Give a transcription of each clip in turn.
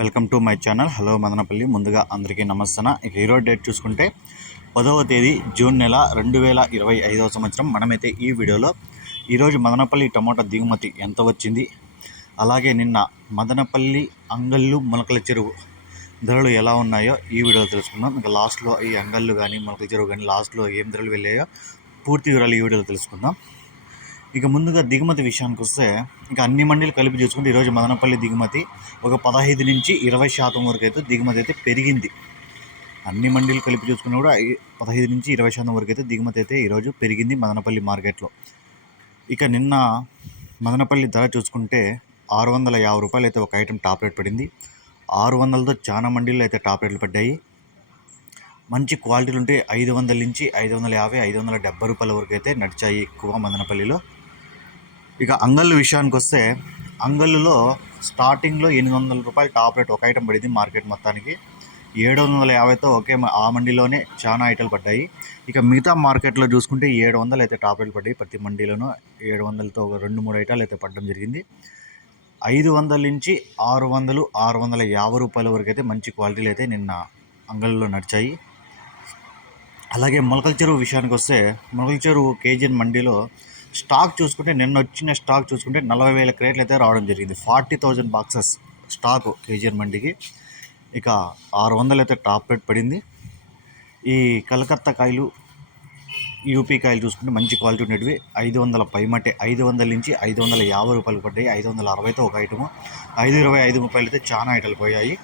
Welcome to my channel. Hello Madanapalle. ముందుగా అందరికీ నమస్తన ఇక ఈరోజు డేట్ చూసుకుంటే పదవ తేదీ జూన్ నెల రెండు వేల ఇరవై ఐదవ సంవత్సరం. మనమైతే ఈ వీడియోలో ఈరోజు మదనపల్లి టమోటా దిగుమతి ఎంత వచ్చింది? అలాగే నిన్న మదనపల్లి అంగళ్ళు మొలకల చెరువు ధరలు ఎలా ఉన్నాయో ఈ వీడియోలో తెలుసుకుందాం. ఇంకా లాస్ట్లో ఈ అంగళ్ళు కానీ మొలకల చెరువు కానీ లాస్ట్లో ఏం ధరలు వెళ్ళాయో పూర్తి వివరాలు ఈ వీడియోలో తెలుసుకుందాం. ఇక ముందుగా దిగుమతి విషయానికి వస్తే ఇక అన్ని మండీలు కలిపి చూసుకుంటే ఈరోజు మదనపల్లి దిగుమతి ఒక పదహైదు నుంచి ఇరవై శాతం వరకు అయితే దిగుమతి అయితే పెరిగింది. అన్ని మండీలు కలిపి చూసుకున్నా కూడా పదహైదు నుంచి ఇరవై శాతం వరకు అయితే దిగుమతి అయితే ఈరోజు పెరిగింది మదనపల్లి మార్కెట్లో. ఇక నిన్న మదనపల్లి ధర చూసుకుంటే ఆరు వందల యాభై రూపాయలు అయితే ఒక ఐటెం టాప్ రేట్ పడింది. ఆరు వందలతో చాలా మండీలు అయితే టాప్ రేట్లు పడ్డాయి. మంచి క్వాలిటీలు ఉంటే ఐదు వందల నుంచి ఐదు వందల యాభై ఐదు వందల డెబ్బై రూపాయల వరకు అయితే నడిచాయి ఎక్కువ మదనపల్లిలో. ఇక అంగళ్ళు విషయానికి వస్తే అంగళ్ళులో స్టార్టింగ్లో ఎనిమిది వందల రూపాయలు టాప్ రేట్ ఒక ఐటెం పడింది మార్కెట్ మొత్తానికి. ఏడు వందల యాభైతో ఒకే ఆ మండీలోనే చాలా ఐటెలు పడ్డాయి. ఇక మిగతా మార్కెట్లో చూసుకుంటే ఏడు వందలు అయితే టాప్ రేట్లు పడ్డాయి. ప్రతి మండీలోనూ ఏడు వందలతో ఒక రెండు మూడు ఐటాలు అయితే పడడం జరిగింది. ఐదు వందల నుంచి ఆరు వందలు ఆరు వందల యాభై రూపాయల వరకు అయితే మంచి క్వాలిటీలు అయితే నిన్న అంగళ్ళలో నడిచాయి. అలాగే మొలకల చెరువు విషయానికి వస్తే మొలకల చెరువు కేజీఎన్ మండీలో స్టాక్ చూసుకుంటే నిన్న వచ్చిన స్టాక్ చూసుకుంటే నలభై వేల క్రేట్లు అయితే రావడం జరిగింది. Forty thousand boxes stock KGN మండికి. ఇక ఆరు వందలు అయితే టాప్ రేట్ పడింది. ఈ కలకత్తా కాయలు యూపీ కాయలు చూసుకుంటే మంచి క్వాలిటీ ఉండేటివి. ఐదు వందల పైమటే ఐదు వందల నుంచి ఐదు వందల యాభై రూపాయలు పడ్డాయి. ఐదు వందల అరవైతో ఒక ఐటము ఐదు ఇరవై ఐదు రూపాయలు అయితే చాలా ఐటలు పోయాయి.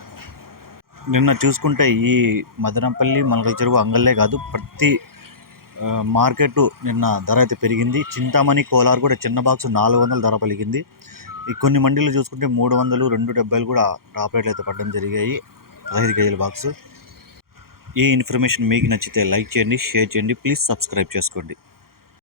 నిన్న చూసుకుంటే ఈ మదనపల్లి మలకల చెరువు అంగల్లే కాదు ప్రతి మార్కెట్ నిన్న ధర అయితే పెరిగింది. చింతామణి కోలార్ కూడా చిన్న బాక్స్ నాలుగు వందల ధర పలికింది. ఈ కొన్ని మండీలు చూసుకుంటే మూడు వందలు రెండు డెబ్బైలు కూడా టాప్ రేట్లు అయితే పడడం జరిగాయి. పదహైదు కేజీల బాక్స్. ఈ ఇన్ఫర్మేషన్ మీకు నచ్చితే లైక్ చేయండి షేర్ చేయండి. ప్లీజ్ సబ్స్క్రైబ్ చేసుకోండి.